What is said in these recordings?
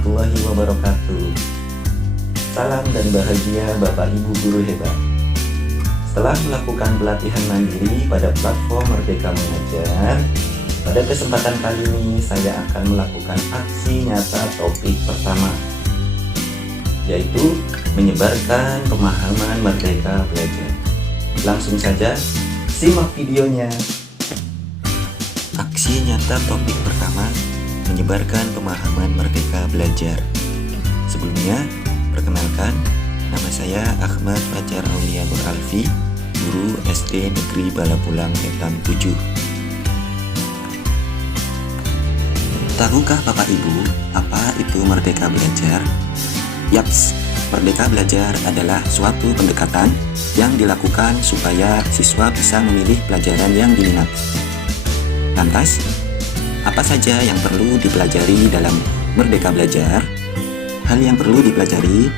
warahmatullahi wabarakatuh. Salam dan bahagia Bapak Ibu guru hebat. Setelah melakukan pelatihan mandiri pada platform Merdeka Mengajar, pada kesempatan kali ini saya akan melakukan aksi nyata topik pertama, yaitu menyebarkan pemahaman Merdeka Belajar. Langsung saja simak videonya. Aksi nyata topik pertama, menyebarkan pemahaman Merdeka Belajar. Sebelumnya, perkenalkan, nama saya Ahmad Fajar Aulia Nur Alfi, guru SD Negeri Balapulang Wetan 7. Tahukah Bapak Ibu apa itu Merdeka Belajar? Yaps, Merdeka Belajar adalah suatu pendekatan yang dilakukan supaya siswa bisa memilih pelajaran yang diminati. Lantas, apa saja yang perlu dipelajari dalam Merdeka Belajar? Hal yang perlu dipelajari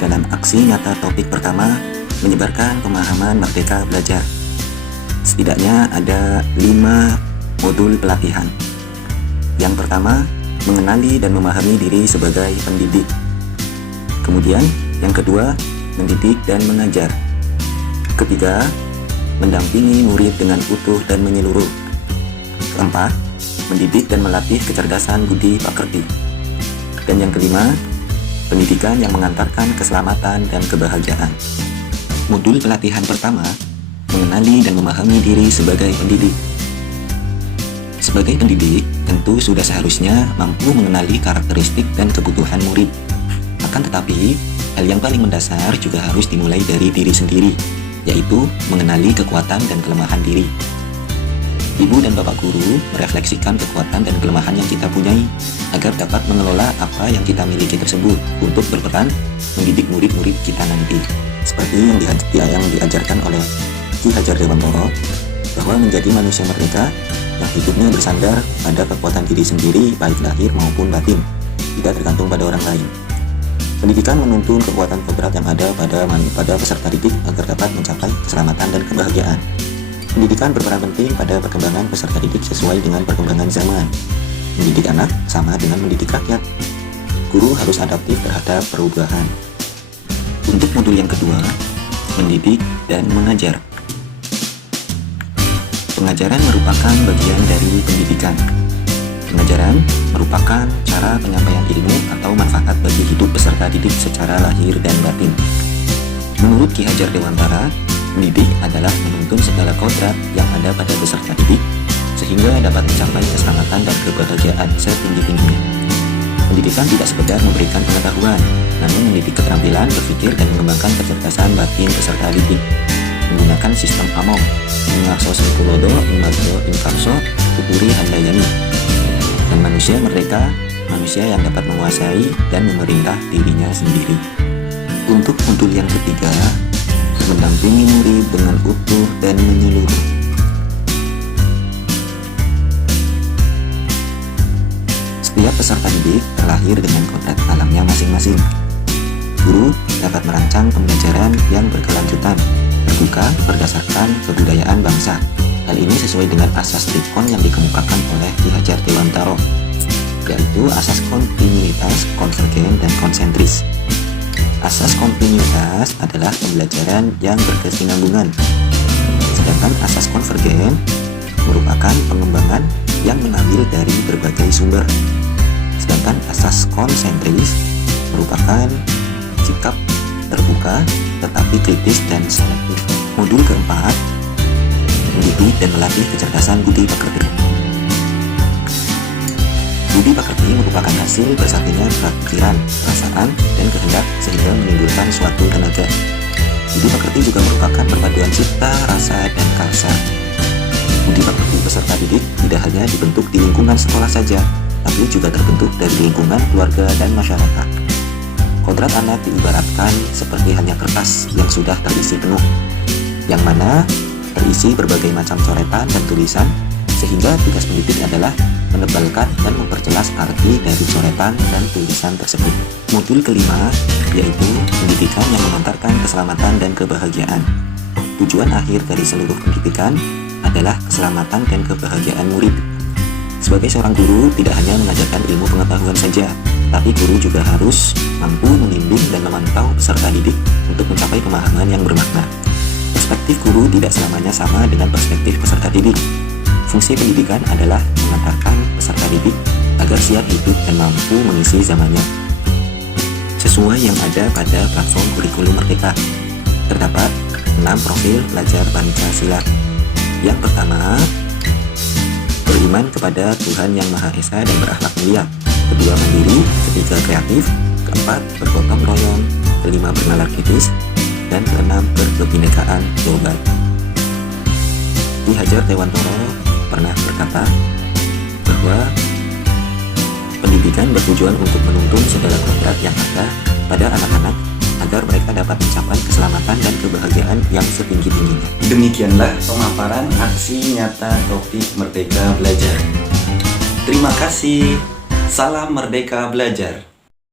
dalam aksi nyata topik pertama, menyebarkan pemahaman Merdeka Belajar. Setidaknya ada 5 modul pelatihan. Yang pertama, mengenali dan memahami diri sebagai pendidik. Kemudian, yang kedua, mendidik dan mengajar. Ketiga, mendampingi murid dengan utuh dan menyeluruh. Keempat, mendidik dan melatih kecerdasan budi pekerti. Dan yang kelima, pendidikan yang mengantarkan keselamatan dan kebahagiaan. Modul pelatihan pertama, mengenali dan memahami diri sebagai pendidik. Sebagai pendidik, tentu sudah seharusnya mampu mengenali karakteristik dan kebutuhan murid. Akan tetapi, hal yang paling mendasar juga harus dimulai dari diri sendiri, yaitu mengenali kekuatan dan kelemahan diri. Ibu dan Bapak Guru merefleksikan kekuatan dan kelemahan yang kita punyai agar dapat mengelola apa yang kita miliki tersebut untuk berperan mendidik murid-murid kita nanti. Seperti yang diajarkan oleh Ki Hajar Dewantara, bahwa menjadi manusia merdeka yang hidupnya bersandar pada kekuatan diri sendiri baik lahir maupun batin, tidak tergantung pada orang lain. Pendidikan menuntun kekuatan berat yang ada pada peserta didik agar dapat mencapai keselamatan dan kebahagiaan. Pendidikan berperan penting pada perkembangan peserta didik sesuai dengan perkembangan zaman. Mendidik anak sama dengan mendidik rakyat. Guru harus adaptif terhadap perubahan. Untuk modul yang kedua, mendidik dan mengajar. Pengajaran merupakan bagian dari pendidikan. Pengajaran merupakan cara penyampaian ilmu atau manfaat bagi hidup peserta didik secara lahir dan batin. Menurut Ki Hajar Dewantara, mendidik adalah menuntun segala kodrat yang ada pada peserta didik sehingga dapat mencapai keselamatan dan kebahagiaan setinggi-tingginya. Pendidikan tidak sekedar memberikan pengetahuan, namun mendidik keterampilan berpikir dan mengembangkan kecerdasan batin peserta didik. Menggunakan sistem AMOM, Ingakso Sengkulodo, Ingakso Inkarso, Tuturi Handayani. Dan manusia merdeka, manusia yang dapat menguasai dan memerintah dirinya sendiri. Untuk modul yang ketiga, mendampingi murid dengan utuh dan menyeluruh. Setiap peserta didik terlahir dengan kodrat alamnya masing-masing. Guru dapat merancang pembelajaran yang berkelanjutan, terbuka berdasarkan kebudayaan bangsa. Hal ini sesuai dengan asas trikon yang dikemukakan oleh Ki Hajar Dewantara, yaitu asas kontinuitas, konvergen, dan konsentris. Asas kontinuitas adalah pembelajaran yang berkesinambungan, sedangkan asas konvergen merupakan pengembangan yang mengambil dari berbagai sumber. Sedangkan asas konsentris merupakan sikap terbuka tetapi kritis dan selektif. Modul keempat, mendidik dan melatih kecerdasan budi pekerti. Budi pekerti merupakan hasil bersatunya pikiran, perasaan, dan kehendak sehingga menimbulkan suatu tenaga. Budi pekerti juga merupakan perpaduan cipta, rasa, dan karsa. Budi pekerti peserta didik tidak hanya dibentuk di lingkungan sekolah saja, tapi juga terbentuk dari lingkungan keluarga dan masyarakat. Kodrat anak diibaratkan seperti hanya kertas yang sudah terisi penuh, yang mana terisi berbagai macam coretan dan tulisan, sehingga tugas pendidik adalah menebalkan dan memperjelas arti dari coretan dan tulisan tersebut. Modul kelima, yaitu pendidikan yang mengantarkan keselamatan dan kebahagiaan. Tujuan akhir dari seluruh pendidikan adalah keselamatan dan kebahagiaan murid. Sebagai seorang guru, tidak hanya mengajarkan ilmu pengetahuan saja, tapi guru juga harus mampu membimbing dan memantau peserta didik untuk mencapai pemahaman yang bermakna. Perspektif guru tidak selamanya sama dengan perspektif peserta didik. Fungsi pendidikan adalah mengantarkan peserta didik agar siap hidup dan mampu mengisi zamannya sesuai yang ada pada platform kurikulum Merdeka. Terdapat 6 profil pelajar Pancasila. Yang pertama, beriman kepada Tuhan Yang Maha Esa dan berakhlak mulia. Kedua, mandiri. Ketiga, kreatif. Keempat, bergotong royong. Kelima, bernalar kritis. Dan keenam, berkebinekaan global. Ki Hajar Dewantoro pernah berkata bahwa pendidikan bertujuan untuk menuntun segala kodrat yang ada pada anak-anak agar mereka dapat mencapai keselamatan dan kebahagiaan yang setinggi-tingginya. Demikianlah pemaparan aksi nyata topik Merdeka Belajar. Terima kasih. Salam Merdeka Belajar.